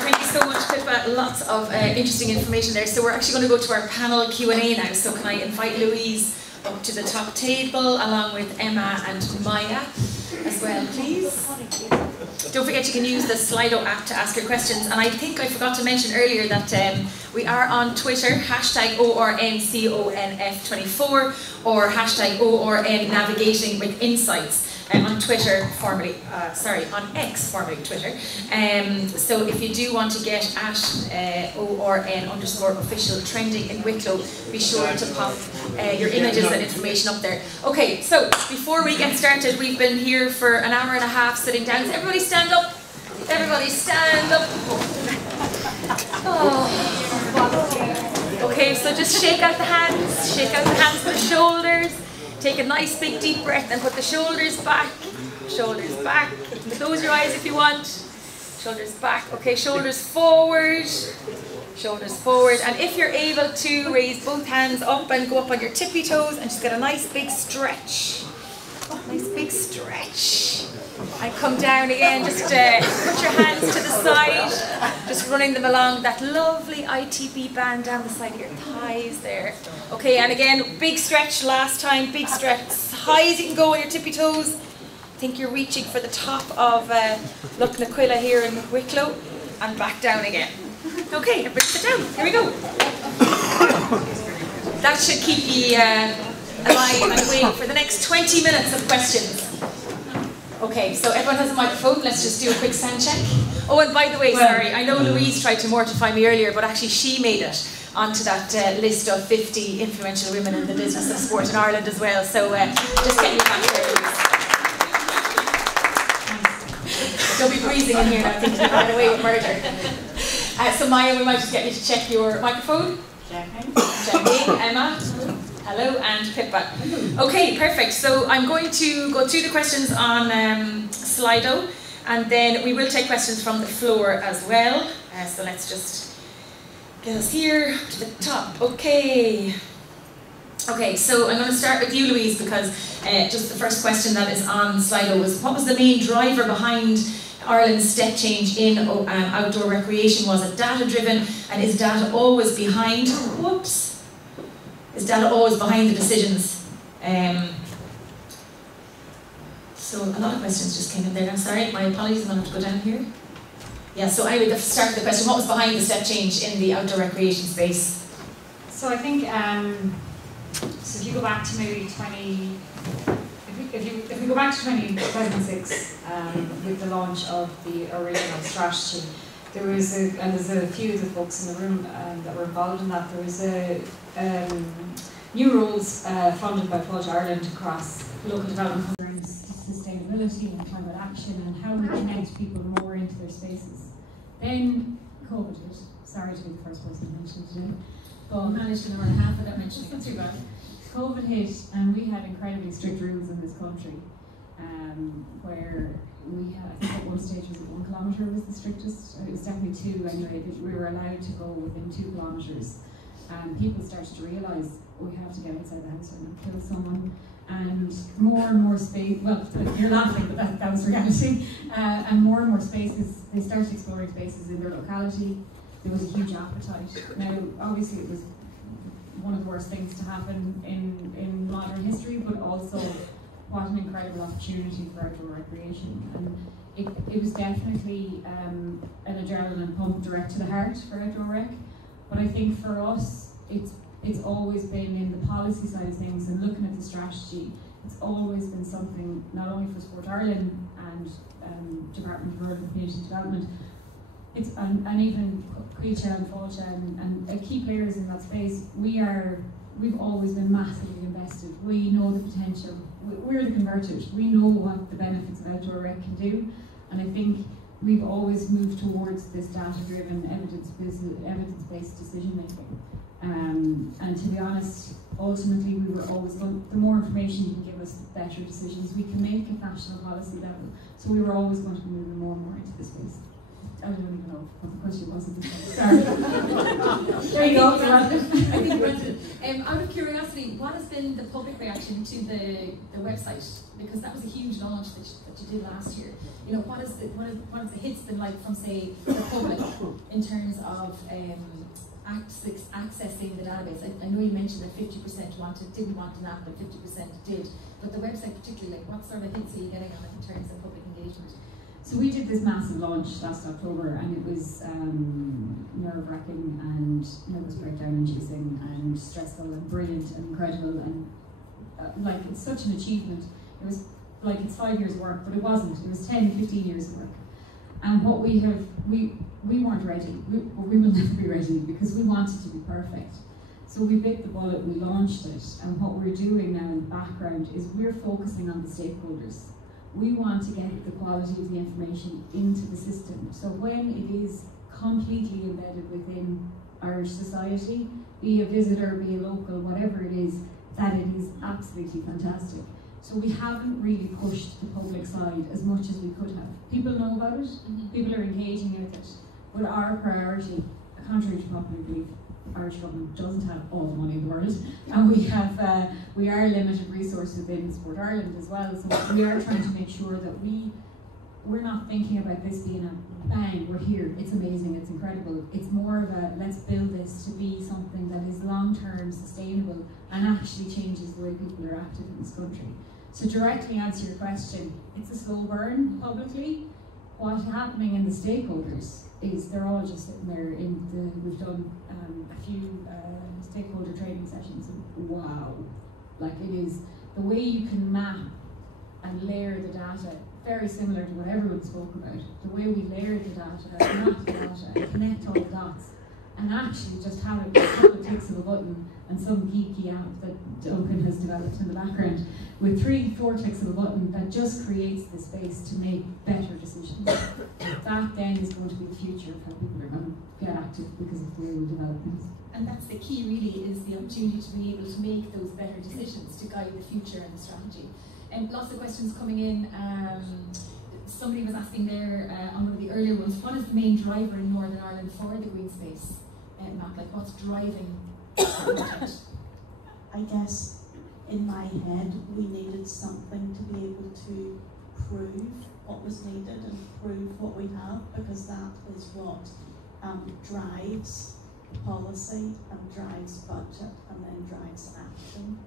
thank you so much, Pippa. Lots of interesting information there. So we're actually going to go to our panel Q&A now. So can I invite Louise up to the top table along with Emma and Maia as well, please. Don't forget you can use the Slido app to ask your questions. And I think I forgot to mention earlier that we are on Twitter, hashtag ORNCONF24 or hashtag ORN Navigating with Insights. On Twitter, on X, formerly Twitter. So if you do want to get at ORN_official trending in Wicklow, be sure to pop your images and information up there. Okay, so before we get started, we've been here for an hour and a half sitting down. So everybody stand up. Everybody stand up. Oh. Okay, so just shake out the hands. Shake out the hands to the shoulders. Take a nice big deep breath and put the shoulders back. Shoulders back. Close your eyes if you want. Shoulders back. Okay, shoulders forward. Shoulders forward. And if you're able to, raise both hands up and go up on your tippy toes and just get a nice big stretch. Nice big stretch. And come down again. Just put your hands to the side. Just running them along that lovely ITB band down the side of your thighs there. Okay, and again, big stretch last time. Big stretch. As high as you can go on your tippy toes. I think you're reaching for the top of Lough here in Wicklow. And back down again. Okay, everybody sit down. Here we go. That should keep you alive and awake for the next 20 minutes of questions. Okay, so everyone has a microphone. Let's just do a quick sound check. Oh, and by the way, sorry, I know Louise tried to mortify me earlier, but actually she made it onto that list of 50 influential women in the business of sport in Ireland as well. So just get you back there, Louise. Don't be breathing in here now thinking you got away with murder. So Maia, we might just get you to check your microphone. Checking. Checking. Emma. Hello, and Pippa. Okay, perfect. So I'm going to go through the questions on Slido, and then we will take questions from the floor as well. So let's just get us here to the top. Okay. Okay, so I'm going to start with you, Louise, because just the first question that is on Slido was, what was the main driver behind Ireland's step change in outdoor recreation? Was it data-driven, and is data always behind? Whoops. Is data always behind the decisions? So a lot of questions just came in there. I'm sorry, my apologies, I'm going to have to go down here. Yeah, so I would start the question, what was behind the step change in the outdoor recreation space? So I think, so if you go back to maybe if we go back to 2006, with the launch of the original strategy, there was and there's a few of the folks in the room that were involved in that. There was new rules funded by Fudge Ireland across local development concerns, sustainability and climate action, and how we connect people more into their spaces. Then COVID hit. Sorry to be the first person to mention today, but managed an hour and a half without mentioning it. Not too bad. COVID hit, and we had incredibly strict rules in this country, where we had, I think at one stage was it 1 kilometre was the strictest. It was definitely 2 anyway. That we were allowed to go within 2 kilometres. People started to realise we have to get outside the house and kill someone. And more space. Well, you're laughing, but that was reality. And more spaces. They started exploring spaces in their locality. There was a huge appetite. Now, obviously, it was one of the worst things to happen in modern history, but also what an incredible opportunity for outdoor recreation. And it was definitely an adrenaline pump direct to the heart for outdoor rec. But I think for us, it's always been in the policy side of things and looking at the strategy. It's always been something not only for Sport Ireland and Department of Rural and Community Development, and even Creature and Fáilte and key players in that space. We've always been massively invested. We know the potential. We're the converted. We know what the benefits of outdoor rec can do, and I think we've always moved towards this data-driven, evidence-based decision-making. And to be honest, ultimately we were always going, the more information you can give us, the better decisions we can make at national policy level. So we were always going to be moving more and more into this space. I don't even know what the question was at this point. Sorry. There you go. I think you answered it. Out of curiosity, what has been the public reaction to the website? Because that was a huge launch that you did last year. You know, what has the hits been like from, say, the public in terms of accessing the database? I know you mentioned that 50% didn't want an app, but 50% did. But the website particularly, like, what sort of hits are you getting on it in terms of public engagement? So we did this massive launch last October, and it was nerve-wracking and nervous breakdown inducing and stressful and brilliant and incredible, and like, it's such an achievement. It was like, it's 5 years of work, but it wasn't. It was 10, 15 years of work. And what we weren't ready. We will never be ready because we wanted to be perfect. So we bit the bullet, we launched it, and what we're doing now in the background is we're focusing on the stakeholders. We want to get the quality of the information into the system. So when it is completely embedded within Irish society, be a visitor, be a local, whatever it is, that it is absolutely fantastic. So we haven't really pushed the public side as much as we could have. People know about it, people are engaging with it, but our priority, contrary to popular belief, Irish government doesn't have all the money in the world, and we are limited resources within Sport Ireland as well. So we are trying to make sure that we're not thinking about this being a bang, we're here, it's amazing, it's incredible. It's more of a let's build this to be something that is long-term, sustainable, and actually changes the way people are active in this country. So directly answer your question, it's a slow burn publicly. What's happening in the stakeholders is they're all just sitting there we've done a few stakeholder training sessions, and wow, like, it is the way you can map and layer the data, very similar to what everyone spoke about, the way we layer the data, map the data, and connect all the dots, and actually just have it with a couple of clicks of a button and some geeky app that Duncan has developed in the background, with 3-4 clicks of a button that just creates the space to make better decisions. That then is going to be the future of how people are going to get active because of the way we develop things. And that's the key, really, is the opportunity to be able to make those better decisions to guide the future and the strategy. And lots of questions coming in. Somebody was asking there on one of the earlier ones, what is the main driver in Northern Ireland for the green space map? Like, what's driving it? I guess in my head we needed something to be able to prove what was needed and prove what we have, because that is what drives policy and drives budget and then drives action.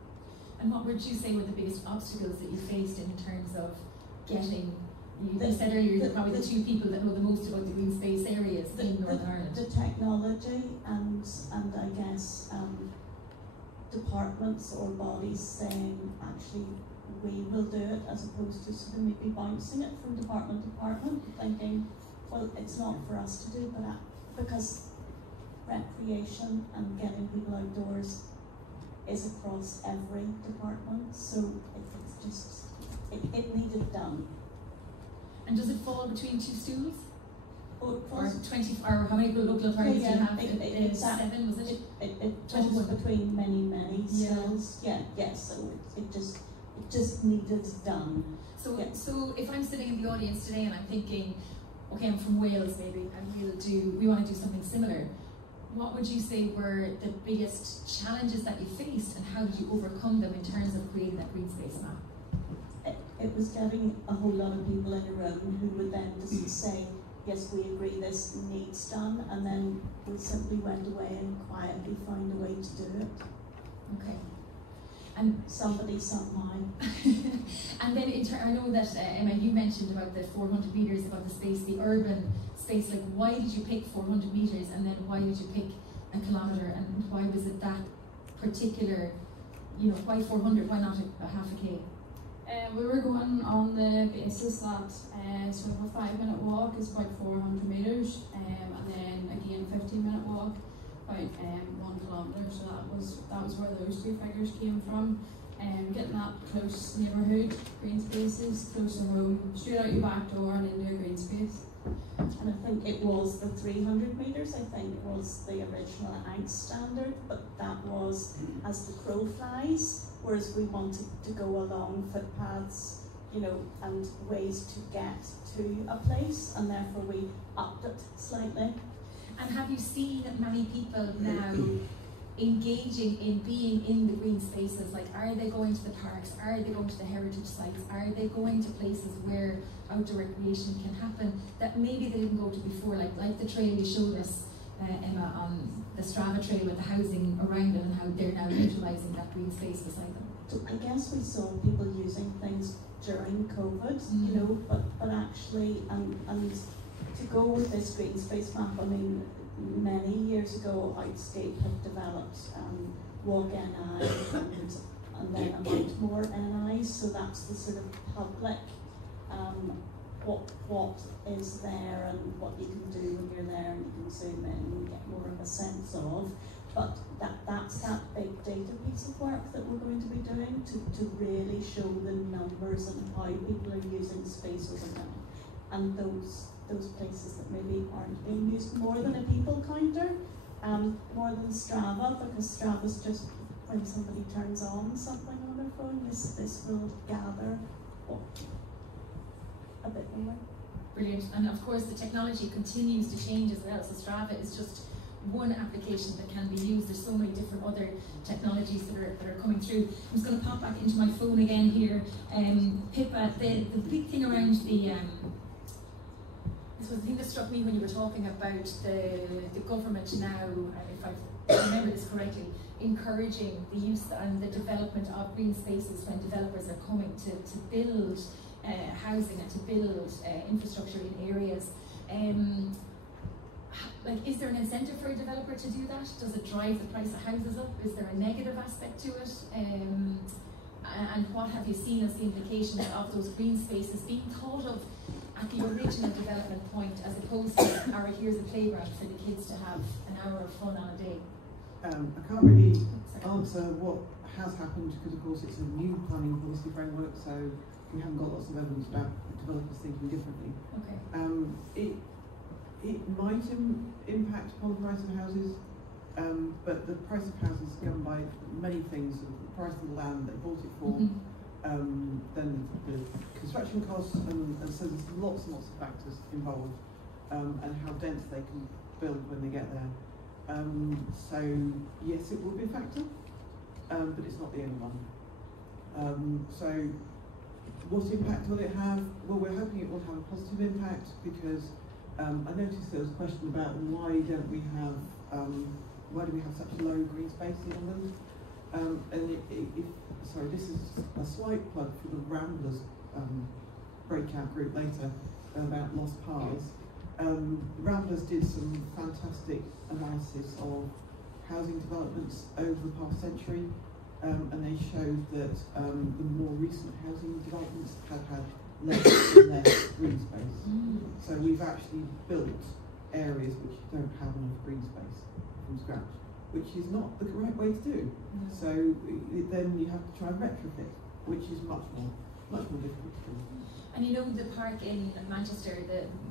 And what would you say were the biggest obstacles that you faced in terms of getting, you said earlier, you're probably the two people that know the most about the green space areas in Northern Ireland. The technology and I guess departments or bodies saying, actually, we will do it, as opposed to sort of maybe bouncing it from department to department, thinking, well, it's not for us to do, but because recreation and getting people outdoors is across every department, so it's just, it needed done. And does it fall between two stools? Or 20, or how many local authorities do you have? 7, was it? It falls between many stools. Yeah, so it just needed done. So, so if I'm sitting in the audience today and I'm thinking, okay, I'm from Wales maybe, and we want to do something similar, what would you say were the biggest challenges that you faced, and how did you overcome them in terms of creating that green space map? It was getting a whole lot of people in a room who would then just say, yes, we agree this needs done, and then we simply went away and quietly found a way to do it. Okay. And somebody, somehow. And then I know that, Emma, you mentioned about the 400 metres, about the space, the urban space. Like, why did you pick 400 metres, and then why did you pick a kilometre, and why was it that particular, why 400, why not a half a K? We were going on the basis that sort of a 5-minute walk is about 400 metres, and then again 15-minute walk about 1 kilometre. So that was where those two figures came from. Getting that close neighbourhood, green spaces, closer home, straight out your back door and into a green space. And I think it was the 300 metres, I think was the original ANC standard, but that was as the crow flies, whereas we wanted to go along footpaths you know, and ways to get to a place, and therefore we upped it slightly. And have you seen many people now engaging in being in the green spaces? Like, are they going to the parks? Are they going to the heritage sites? Are they going to places where outdoor recreation can happen that maybe they didn't go to before? Like the trail you showed us, Emma, on the Strava trail with the housing around it and how they're now utilising that green space beside them. So I guess we saw people using things during COVID, you know, but actually, and to go with this green space map, I mean, many years ago, Outscape had developed Walk NI and then about more NI, so that's the sort of public, what is there and what you can do when you're there, and you can zoom in and get more of a sense of. But that's that big data piece of work that we're going to be doing to really show the numbers and how people are using space over time. And those places that maybe aren't being used, more than a people counter, more than Strava, because Strava's just when somebody turns on something on their phone, this will gather a bit more. Brilliant. And of course the technology continues to change as well, so Strava is just one application that can be used. There's so many different other technologies that are coming through. I'm just going to pop back into my phone again here. Pippa, the big thing around the so the thing that struck me when you were talking about the government now, if I remember this correctly, encouraging the use and the development of green spaces when developers are coming to build housing and to build infrastructure in areas. Like, is there an incentive for a developer to do that? Does it drive the price of houses up? Is there a negative aspect to it? And what have you seen as the implications of those green spaces being thought of at the original development point, as opposed to, alright, here's a playground for the kids to have an hour of fun on a day? I can't really answer what has happened, because of course it's a new planning policy framework, so we haven't got lots of evidence about developers thinking differently. Okay. It might impact upon the price of houses, but the price of houses is governed by many things: the price of the land they bought it for, then the construction costs, and so there's lots and lots of factors involved, and how dense they can build when they get there. So yes, it will be a factor, but it's not the only one. So what impact will it have? Well, we're hoping it will have a positive impact, because I noticed there was a question about why do we have such low green space in England? And sorry, this is a slight plug for the Ramblers breakout group later about lost paths. Ramblers did some fantastic analysis of housing developments over the past century, and they showed that the more recent housing developments have had less and less green space. So we've actually built areas which don't have enough green space from scratch, which is not the correct way to do. So then you have to try and retrofit, which is much more difficult to do. And you know, the park in Manchester,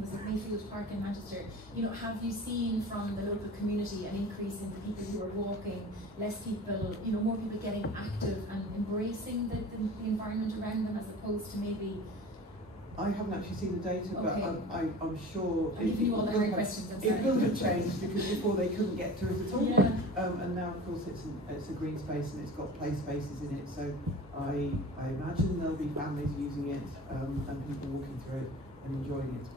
was it Mayfield Park in Manchester, you know, have you seen from the local community an increase in people who are walking, less people, you know, more people getting active and embracing the environment around them, as opposed to maybe... I haven't actually seen the data, but I'm sure it will have changed, because before they couldn't get to it at all. Yeah. And now, of course, it's a green space and it's got play spaces in it. So I imagine there'll be families using it and people walking through it and enjoying it.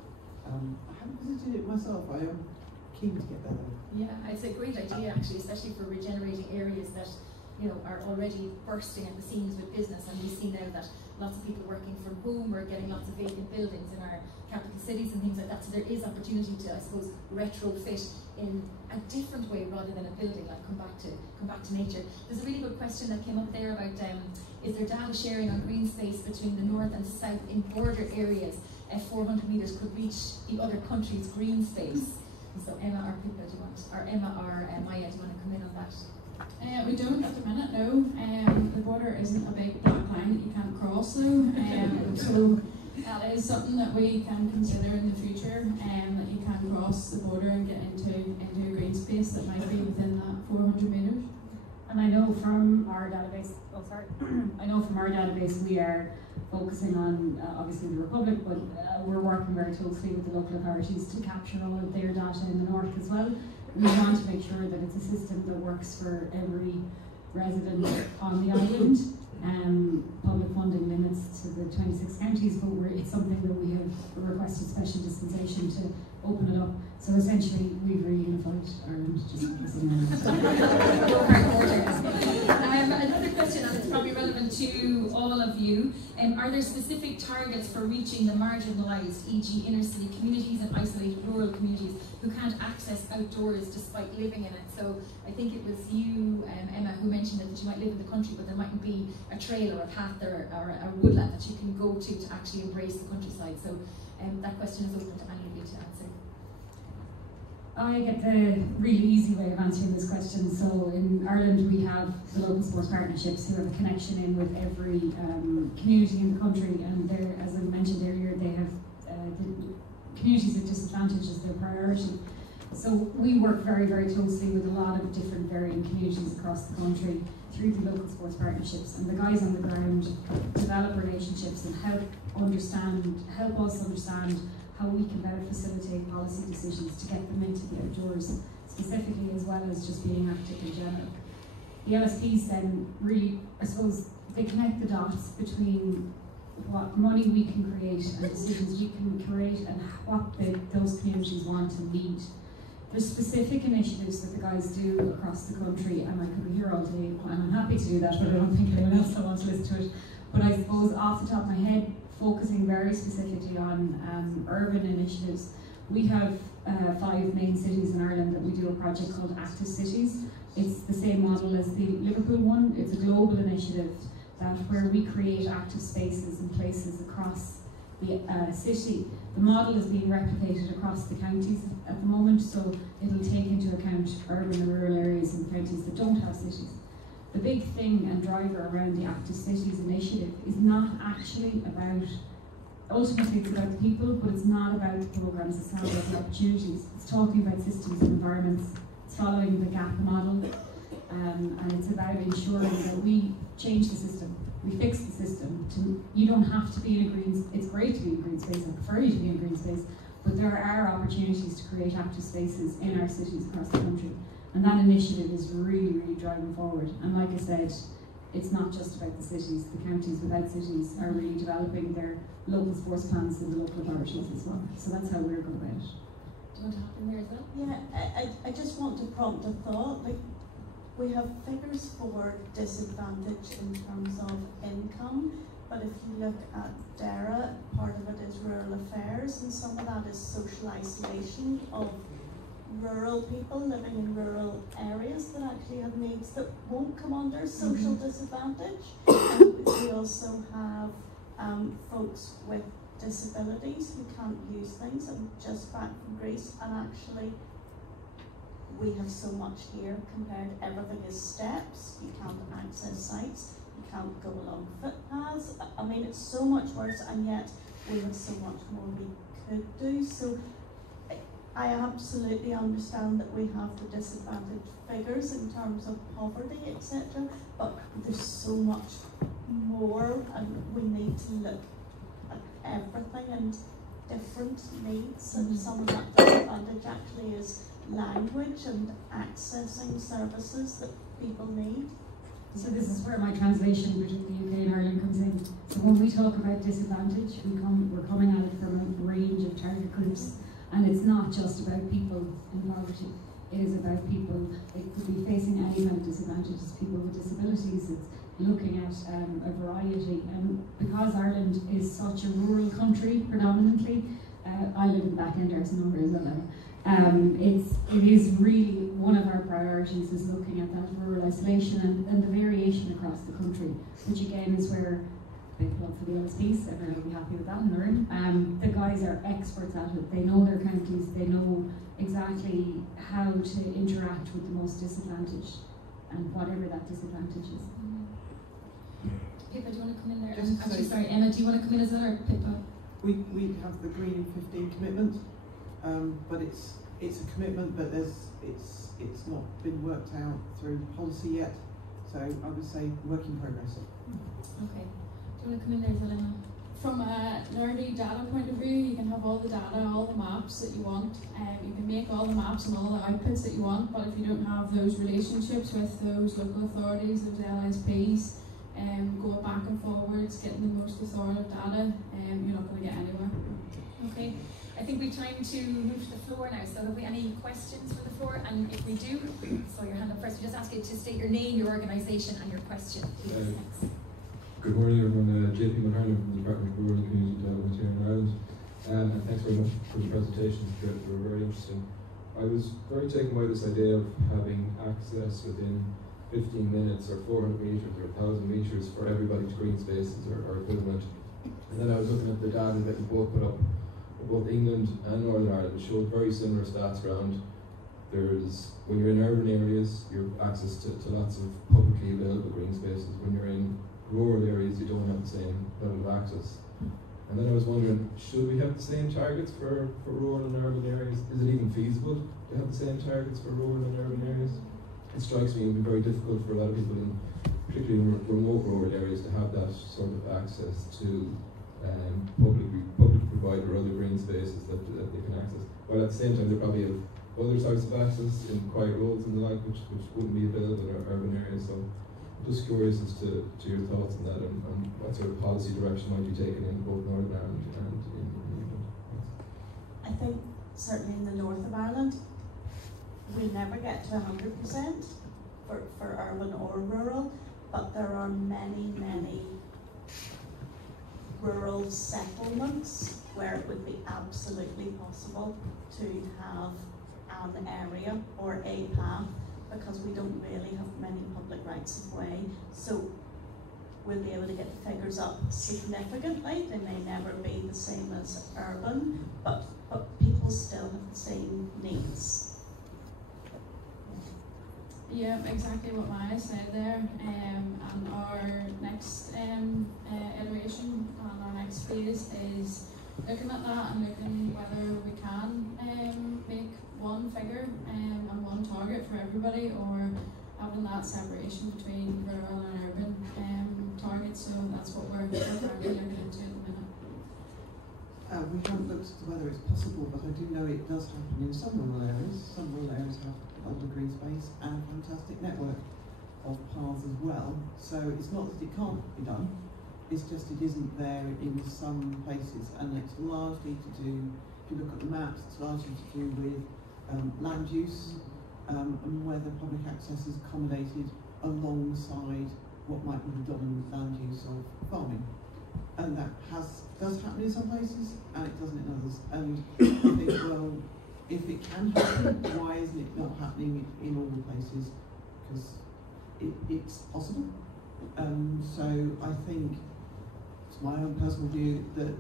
I haven't visited it myself. I am keen to get there though. Yeah, it's a great idea actually, especially for regenerating areas that, you know, are already bursting at the seams with business, and we see now that lots of people working from home, we're getting lots of vacant buildings in our capital cities and things like that, so there is opportunity to, I suppose, retrofit in a different way rather than a building, like come back to nature. There's a really good question that came up there about is there data sharing on green space between the north and south in border areas at 400 metres could reach the other country's green space? And so Emma or Pippa, do you want, or Emma or Maia, do you want to come in on that? We don't at the minute, no. The border isn't a big black line that you can't cross though. So that is something that we can consider in the future, that you can cross the border and get into a green space that might be within that 400 metres. And I know from our database, I know from our database we are focusing on obviously the Republic, but we're working very closely with the local authorities to capture all of their data in the north as well. We want to make sure that it's a system that works for every resident on the island. Public funding limits to the 26 counties, but it's something that we have requested special dispensation to open it up. So essentially, we've reunified Ireland, just another question, and it's probably relevant to all of you. Are there specific targets for reaching the marginalised, e.g. inner city communities and isolated rural communities who can't access outdoors despite living in it? So I think it was you, Emma, who mentioned that you might live in the country, but there mightn't be a trail or a path or a woodland that you can go to actually embrace the countryside. So that question is open to any of you to answer. I get the really easy way of answering this question. So in Ireland we have the local sports partnerships who have a connection in with every community in the country, and as I mentioned earlier, they have the communities of disadvantage as their priority. So we work very, very closely with a lot of different varying communities across the country through the local sports partnerships, and the guys on the ground develop relationships and help us understand how we can better facilitate policy decisions to get them into the outdoors specifically, as well as just being active in general. The LSPs then really, I suppose, they connect the dots between what money we can create and decisions we can create and what those communities want and need. There's specific initiatives that the guys do across the country, and I could be here all day, and I'm happy to do that, but I don't think anyone else will want to listen to it. But I suppose off the top of my head, focusing very specifically on urban initiatives, we have 5 main cities in Ireland that we do a project called Active Cities. It's the same model as the Liverpool one. It's a global initiative where we create active spaces and places across the city. The model is being replicated across the counties at the moment, so it'll take into account urban and rural areas and counties that don't have cities. The big thing and driver around the Active Cities initiative is not actually about, ultimately it's about the people, but it's not about the programs, it's not about the opportunities. It's talking about systems and environments. It's following the GAP model, and it's about ensuring that we change the system. We fix the system. You don't have to be in a green, it's great to be in a green space, I prefer you to be in a green space, but there are opportunities to create active spaces in our cities across the country. And that initiative is really, really driving forward. And like I said, it's not just about the cities. The counties without cities are really developing their local sports plans and the local authorities as well. So that's how we're going about it. Do you want to hop in there as well? Yeah, I just want to prompt a thought. Like, we have figures for disadvantage in terms of income, but if you look at DERA, part of it is rural affairs, and some of that is social isolation of rural people living in rural areas that actually have needs that won't come under social disadvantage. And we also have folks with disabilities who can't use things. I'm just back from Greece, and actually we have so much here compared to everything is steps. You can't access sites, you can't go along footpaths. I mean, it's so much worse, and yet we have so much more we could do. So I absolutely understand that we have the disadvantaged figures in terms of poverty, etc. But there's so much more, and we need to look at everything and different needs. And some of that disadvantage actually is language and accessing services that people need. So this is where my translation between the UK and Ireland comes in. So when we talk about disadvantage, we're coming at it from a range of target groups. And it's not just about people in poverty. It is about people, it could be facing any kind of disadvantages, people with disabilities. It's looking at a variety. And because Ireland is such a rural country predominantly, I live in the back end there, so nowhere is that. It is really one of our priorities is looking at that rural isolation and the variation across the country, which again is where, big plug for the LSPs, everyone will be happy with that in the room. The guys are experts at it. They know their counties, they know exactly how to interact with the most disadvantaged and whatever that disadvantage is. Pippa, do you want to come in there? Actually, sorry, Emma, do you want to come in as well, or Pippa? We have the Green 15 commitment, but it's a commitment, but it's not been worked out through policy yet. So I would say work in progress. Okay. Do you want to come in there, Zelena? From a nerdy data point of view, you can have all the data, all the maps that you want. You can make all the maps and all the outputs that you want, but if you don't have those relationships with those local authorities, those LSPs, going back and forwards, getting the most authoritative data, you're not going to get anywhere. Okay. I think we've time to move to the floor now. So have we any questions for the floor? And if we do, so your hand up first. We just ask you to state your name, your organisation, and your question, please. Thanks. Good morning, everyone. JP McHarlan from the Department of Rural and Community Development here in Ireland. And thanks very much for the presentation. They were very interesting. I was very taken by this idea of having access within 15 minutes or 400 metres or 1,000 metres for everybody to green spaces or equivalent. And then I was looking at the data that you both put up, both England and Northern Ireland. It showed very similar stats around. When you're in urban areas, you have access to lots of publicly available green spaces. When you're in rural areas, you don't have the same level of access. And then I was wondering, should we have the same targets for rural and urban areas? Is it even feasible to have the same targets for rural and urban areas? It strikes me it would be very difficult for a lot of people, particularly in remote rural areas, to have that sort of access to publicly provided or other green spaces that they can access. While at the same time, they probably have other types of access in quiet roads and the like, which wouldn't be available in urban areas. So I'm just curious as to your thoughts on that and what sort of policy direction might be taken in both Northern Ireland and in England. I think certainly in the north of Ireland, we'll never get to 100% for urban or rural, but there are many, many rural settlements where it would be absolutely possible to have an area or a path, because we don't really have many public rights of way. So we'll be able to get the figures up significantly. They may never be the same as urban, but people still have the same needs. Yeah, exactly what Maia said there. And our next iteration and our next phase is looking at that and looking whether we can make one figure and one target for everybody, or having that separation between rural and urban targets. So that's what we're currently looking into at the minute. We haven't looked at whether it's possible, but I do know it does happen in some rural areas. Some rural areas have under green space and a fantastic network of paths as well. So it's not that it can't be done, it's just it isn't there in some places, and it's largely to do, if you look at the maps, it's largely to do with land use and whether public access is accommodated alongside what might be the dominant land use of farming. And that does happen in some places and it doesn't in others. And I think, well, if it can happen, why isn't it not happening in all the places? Because it's possible. So I think, it's my own personal view, that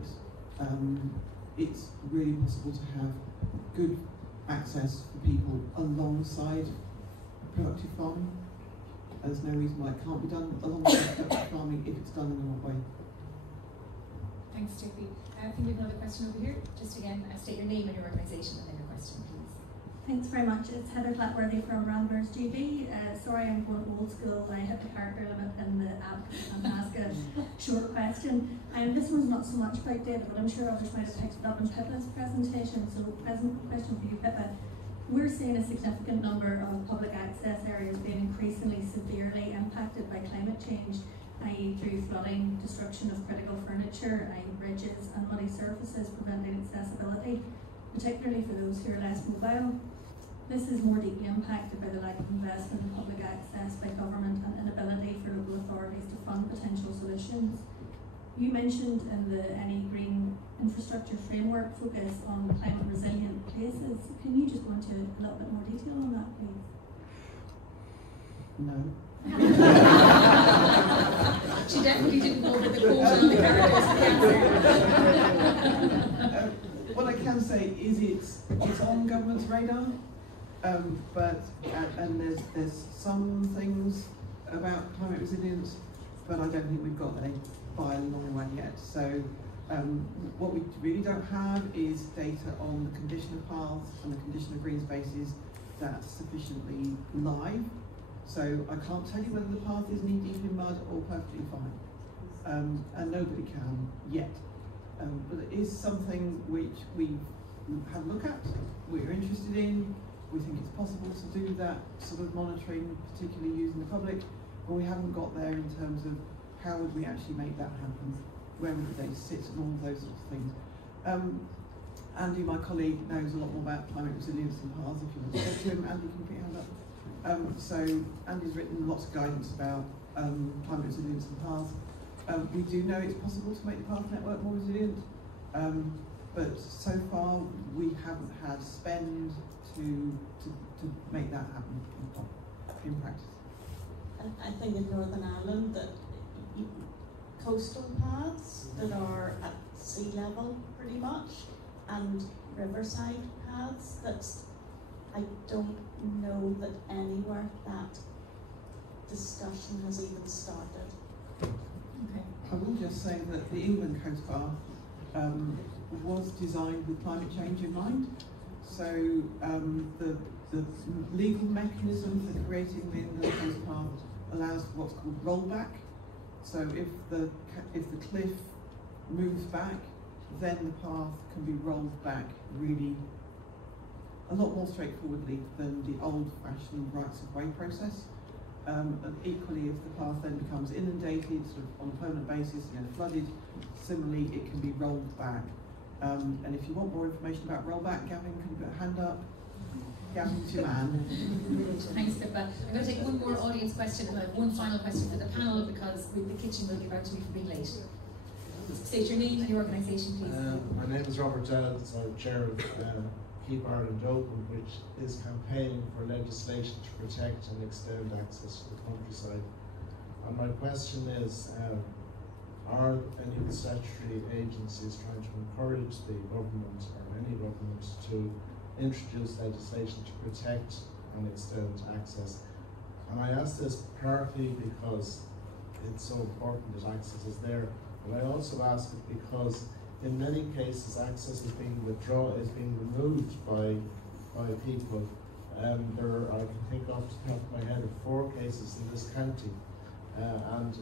it's really possible to have good access for people alongside productive farming. There's no reason why it can't be done alongside productive farming if it's done in the right way. Thanks, JP. I think we have another question over here. Just again, state your name and your organisation and then your question, please. Thanks very much. It's Heather Flatworthy from Ramblers GB. Sorry, I'm going old school. I hit the character limit in the app and ask a short question. This one's not so much about data, but I'm sure others might have picked it up in Pippa's presentation. So, question for you, Pippa. We're seeing a significant number of public access areas being increasingly severely impacted by climate change, i.e. through flooding, destruction of critical furniture, bridges and muddy surfaces preventing accessibility, particularly for those who are less mobile. This is more deeply impacted by the lack of investment in public access by government and inability for local authorities to fund potential solutions. You mentioned in the NI Green Infrastructure Framework focus on climate resilient places. Can you just go into a little bit more detail on that, please? No. She definitely didn't go with the quote on the characters. What I can say is it's on government's radar, but there's some things about climate resilience, but I don't think we've got there by a long way yet. So what we really don't have is data on the condition of paths and the condition of green spaces that's sufficiently live. So I can't tell you whether the path is knee deep in mud or perfectly fine, and nobody can yet. But it is something which we've had a look at, we're interested in, we think it's possible to do that sort of monitoring, particularly using the public, but we haven't got there in terms of how would we actually make that happen, where would the data sit, and all of those sorts of things. Andy, my colleague, knows a lot more about climate resilience and paths. If you want to talk to him, Andy can put your hand up. So Andy's written lots of guidance about climate resilience and paths. We do know it's possible to make the path network more resilient, but so far we haven't had spend to make that happen in practice. I think in Northern Ireland that coastal paths that are at sea level pretty much, and riverside paths that I don't know that anywhere that discussion has even started. Okay. I will just say that the England Coast Path was designed with climate change in mind. So the legal mechanism for creating the England Coast Path allows for what's called rollback. So if the cliff moves back, then the path can be rolled back really a lot more straightforwardly than the old-fashioned rights-of-way process. And equally, if the path then becomes inundated sort of on a permanent basis, flooded, similarly it can be rolled back. And if you want more information about rollback, Gavin, can you put a hand up? Gavin's your man. Thanks, Pippa. I'm going to take one more audience question, and I have one final question for the panel because the kitchen will give out to me for being late. State your name and your organisation, please. My name is Robert Dowds. I'm chair of Keep Ireland Open, which is campaigning for legislation to protect and extend access to the countryside. And my question is, are any of the statutory agencies trying to encourage the government or any government to introduce legislation to protect and extend access? And I ask this partly because it's so important that access is there, but I also ask it because in many cases access is being removed by people. There are, I can think off the top of my head, of 4 cases in this county, and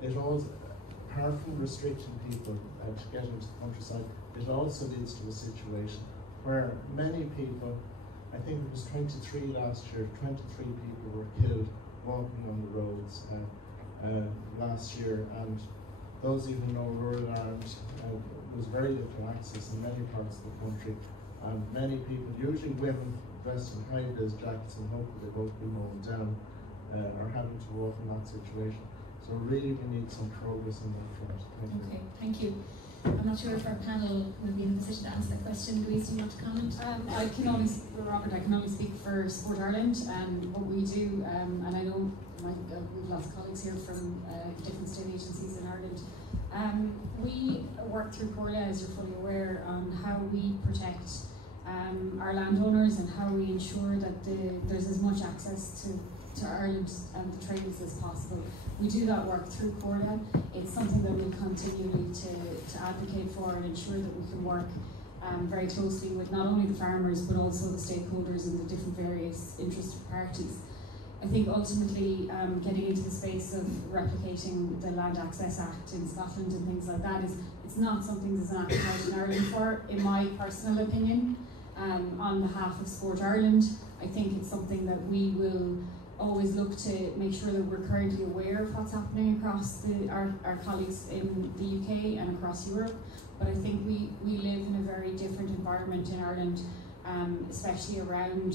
it all, apart from restricting people to get into the countryside, it also leads to a situation where many people, I think it was 23 last year, 23 people were killed walking on the roads last year, and those even know rural Ireland was very little access in many parts of the country, and many people, usually women dressed in high-vis jackets and hope that they won't be mown down, are having to walk in that situation. So really we need some progress on that front. Okay, thank you. I'm not sure if our panel will be in a position to answer that question. Louise, do you want to comment? I can only speak for Sport Ireland and what we do, and I know we've lots of colleagues here from different state agencies in Ireland. We work through Corla, as you're fully aware, on how we protect our landowners and how we ensure that there's as much access to Ireland and the trails as possible. We do that work through Corla. It's something that we continue to advocate for and ensure that we can work very closely with not only the farmers but also the stakeholders and the different various interested parties. I think ultimately getting into the space of replicating the Land Access Act in Scotland and things like that it's not something there's an appetite in Ireland for, in my personal opinion. On behalf of Sport Ireland, I think it's something that we will always look to make sure that we're currently aware of what's happening across our colleagues in the UK and across Europe. But I think we live in a very different environment in Ireland, especially around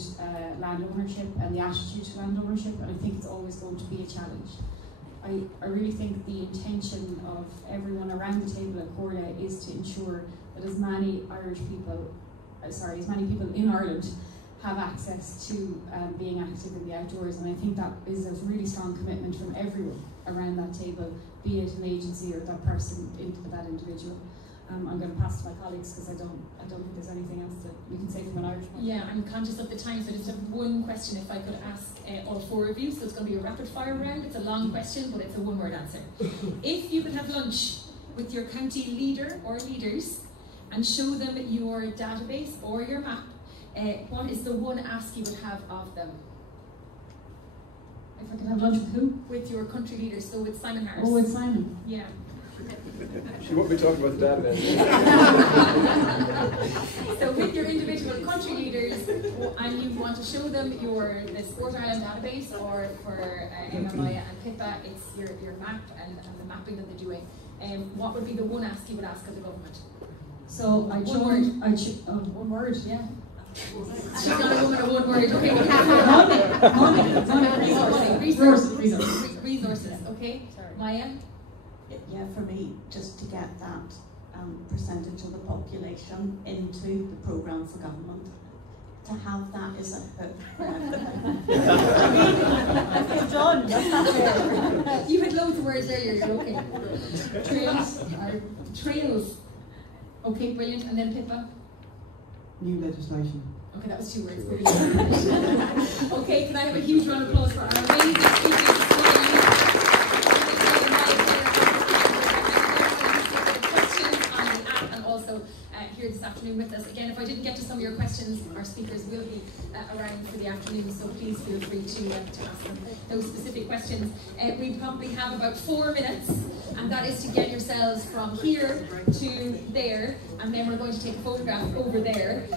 land ownership and the attitude to land ownership, and I think it's always going to be a challenge. I really think the intention of everyone around the table at Corla is to ensure that as many people in Ireland have access to being active in the outdoors, and I think that is a really strong commitment from everyone around that table, be it an agency or that person, that individual. I'm going to pass to my colleagues because I don't think there's anything else that we can say from an Irish point. Yeah, I'm conscious of the time, so I just have one question if I could ask all 4 of you. So it's going to be a rapid fire round. It's a long question, but it's a one-word answer. If you could have lunch with your county leader or leaders and show them your database or your map, what is the one ask you would have of them? If I could have lunch with who? With your country leaders, so with Simon Harris. Oh, with Simon. Yeah. She won't be talking about the data then. So with your individual country leaders, and you want to show them the Sport Ireland database, or for Emma, Maia and Pippa, it's your map and the mapping that they're doing. What would be the one ask you would ask of the government? So one word. One word, yeah. She's not a woman of one word. Okay. Money. Resources. Okay. Sorry. Maia. Yeah, for me, just to get that percentage of the population into the programme for government, to have that is a hook. You had loads of words earlier, you're okay. Trails. Okay, brilliant. And then Pippa? New legislation. Okay, that was 2 words. Okay, can I have a huge round of applause for our amazing speakers? Here this afternoon with us. Again, if I didn't get to some of your questions, our speakers will be around for the afternoon, so please feel free to ask them those specific questions. We probably have about 4 minutes, and that is to get yourselves from here to there, and then we're going to take a photograph over there.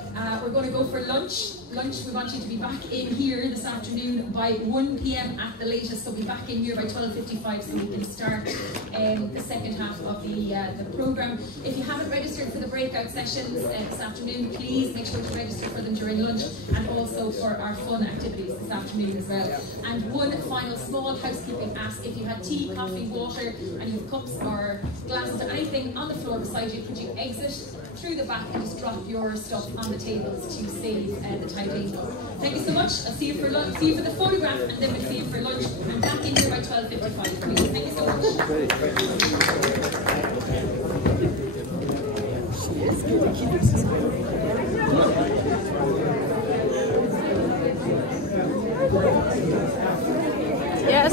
We're going to go for lunch. We want you to be back in here this afternoon by 1 p.m. at the latest, so be back in here by 12:55 so we can start the second half of the programme. If you haven't registered for the breakout sessions this afternoon, please make sure to register for them during lunch, and also for our fun activities this afternoon as well. And one final small housekeeping ask: if you had tea, coffee, water, and you have cups or glasses or anything on the floor beside you, could you exit through the back and just drop your stuff on the tables to save the tiding. Thank you so much. I'll see you for lunch. See you for the photograph, and then we'll see you for lunch. I'm back in here by 12:55. Please. Thank you so much. Yes.